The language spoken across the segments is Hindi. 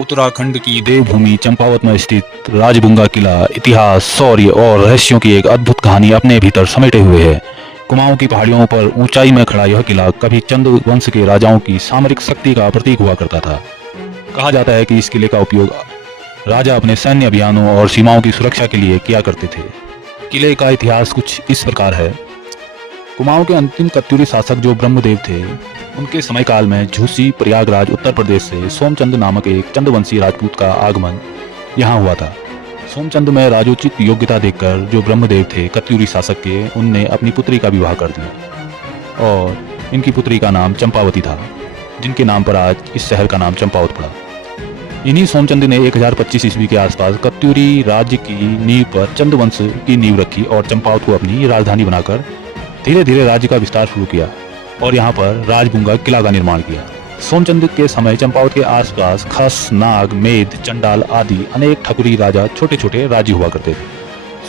उत्तराखंड की देवभूमि चंपावत में स्थित राजबुंगा किला इतिहास, शौर्य और रहस्यों की एक अद्भुत कहानी अपने भीतर समेटे हुए है। कुमाऊं की पहाड़ियों पर ऊंचाई में खड़ा यह किला कभी चंद वंश के राजाओं की सामरिक शक्ति का प्रतीक हुआ करता था। कहा जाता है कि इस किले का उपयोग राजा अपने सैन्य अभियानों और सीमाओं की सुरक्षा के लिए किया करते थे। किले का इतिहास कुछ इस प्रकार है। कुमाऊं के अंतिम कत्यूरी शासक जो ब्रह्मदेव थे, उनके समय काल में झूसी प्रयागराज उत्तर प्रदेश से सोमचंद नामक एक चंदवंशी राजपूत का आगमन यहाँ हुआ था। सोमचंद में राजोचित योग्यता देखकर जो ब्रह्मदेव थे कत्यूरी शासक के, उनने अपनी पुत्री का विवाह कर दिया और इनकी पुत्री का नाम चंपावती था, जिनके नाम पर आज इस शहर का नाम चंपावत पड़ा। इन्हीं सोमचंद ने 1025 ईस्वी के आसपास कत्यूरी राज्य की नींव पर चंदवंश की नींव रखी और चंपावत को अपनी राजधानी बनाकर धीरे धीरे राज्य का विस्तार शुरू किया और यहाँ पर राजबुंगा किला का निर्माण किया। सोमचंद के समय चंपावत के आसपास खस, नाग, मेद, चंडाल आदि अनेक ठकुरी राजा छोटे छोटे राज्य हुआ करते थे।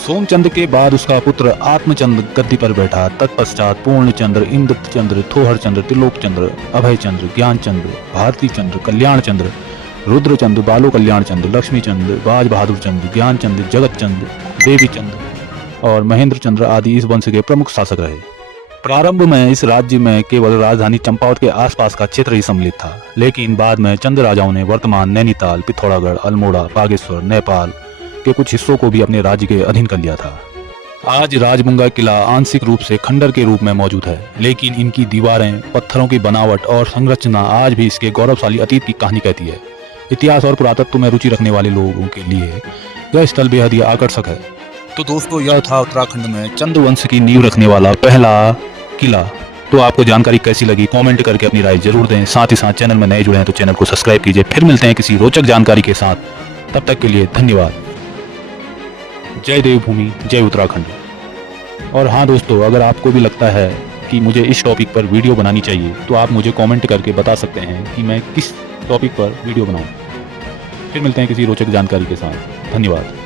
सोमचंद के बाद उसका पुत्र आत्मचंद गद्दी पर बैठा। तत्पश्चात पूर्णचंद्र, इंद्रचंद्र, थोहरचंद्र, त्रिलोकचंद्र, अभयचंद्र, ज्ञानचंद्र, भारतीचंद्र, कल्याणचंद्र, रुद्रचंद्र, बालो कल्याणचंद्र, लक्ष्मीचंद्र, बाज बहादुर चंद्र, ज्ञानचंद्र, जगतचंद्र, देवीचंद्र और महेंद्रचंद्र आदि इस वंश के प्रमुख शासक रहे। प्रारंभ में इस राज्य में केवल राजधानी चंपावत के आसपास का क्षेत्र ही सम्मिलित था, लेकिन बाद में चंद राजाओं ने वर्तमान नैनीताल, पिथौरागढ़, अल्मोड़ा, बागेश्वर, नेपाल के कुछ हिस्सों को भी अपने राज्य के अधीन कर लिया था। आज राजबुंगा किला आंशिक रूप से खंडर के रूप में मौजूद है, लेकिन इनकी दीवारें, पत्थरों की बनावट और संरचना आज भी इसके गौरवशाली अतीत की कहानी कहती है। इतिहास और पुरातत्व में रुचि रखने वाले लोगों के लिए यह स्थल बेहद ही आकर्षक है। तो दोस्तों, यह था उत्तराखंड में चंद्रवंश की नींव रखने वाला पहला किला। तो आपको जानकारी कैसी लगी, कमेंट करके अपनी राय जरूर दें। साथ ही साथ चैनल में नए जुड़े हैं तो चैनल को सब्सक्राइब कीजिए। फिर मिलते हैं किसी रोचक जानकारी के साथ, तब तक के लिए धन्यवाद। जय देवभूमि, जय उत्तराखंड। और हाँ दोस्तों, अगर आपको भी लगता है कि मुझे इस टॉपिक पर वीडियो बनानी चाहिए तो आप मुझे कमेंट करके बता सकते हैं कि मैं किस टॉपिक पर वीडियो बनाऊं। फिर मिलते हैं किसी रोचक जानकारी के साथ। धन्यवाद।